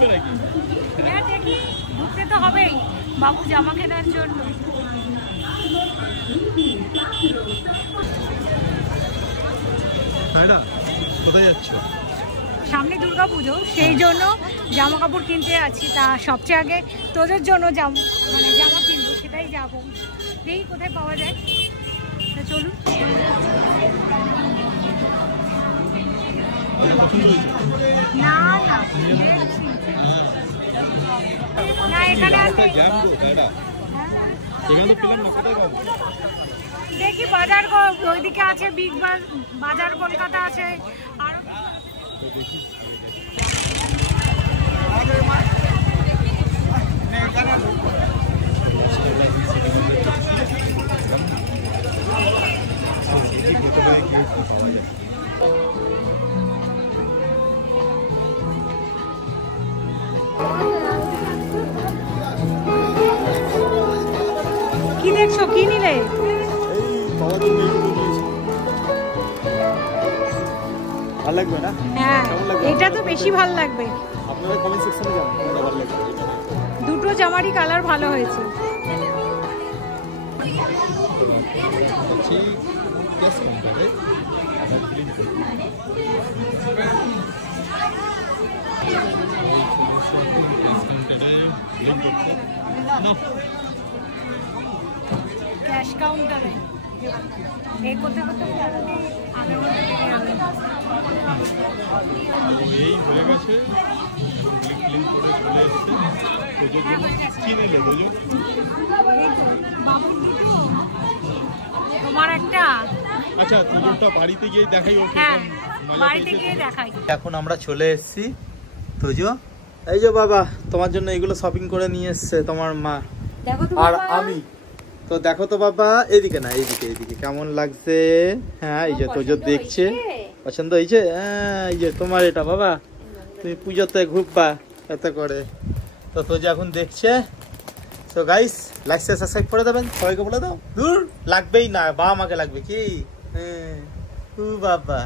হ্যাঁ দেখি, ঢুকতে তো হবেই বাবু জামা কেনার জন্য। কোথায় যাচ্ছ? সামনে দুর্গাপুজো, সেই জন্য জামা কাপড় কিনতে আছি। তা সবচেয়ে আগে তোদের জন্য জামা কিনবো, সেটাই যাবো। দেখি কোথায় পাওয়া যায়। তা চলুন। না না না, এখানে দেখি বাজার ওইদিকে আছে, বিগ বাজার কলকাতা আছে। আর কি দেখছো, কি নিলে? ভালো লাগবে না? হ্যাঁ, এটা তো বেশি ভালো লাগবে। আপনারা কমেন্ট সেকশনে জানান কোনটা ভালো লাগবে। দুটো জামারই কালার ভালো হয়েছে। ক্যাশ কাউন্টারে এই করতে করতে এই হয়ে গেছে, ক্লিক করে চলে এসেছে। কি নিলে দুজো? তোমার একটা। আচ্ছা, তুজোটা বাড়িতে গিয়ে দেখাই। ওকে, হ্যাঁ বাড়িতে গিয়ে দেখাই। এখন আমরা চলে এসেছি তুজো। এই যে বাবা তোমার জন্য এগুলো শপিং করে নিয়ে এসছে তোমার মা আর আমি। তো দেখো তো বাবা, এইদিকে না, এইদিকে এইদিকে কেমন লাগছে। হ্যাঁ এই যে তুজো দেখছে, পছন্দ হয়েছে। হ্যাঁ এই যে তোমার এটা বাবা, তুমি পুজোতে ঘুরবা এত করে। তো তুজো এখন দেখছে। তো গাইস, লাইক সাবস্ক্রাইব করে দেবেন, সবাইকে বলে দাও। দূর লাগবেই না, বাবা মাকে লাগবে কি? হ্যাঁ বাবা।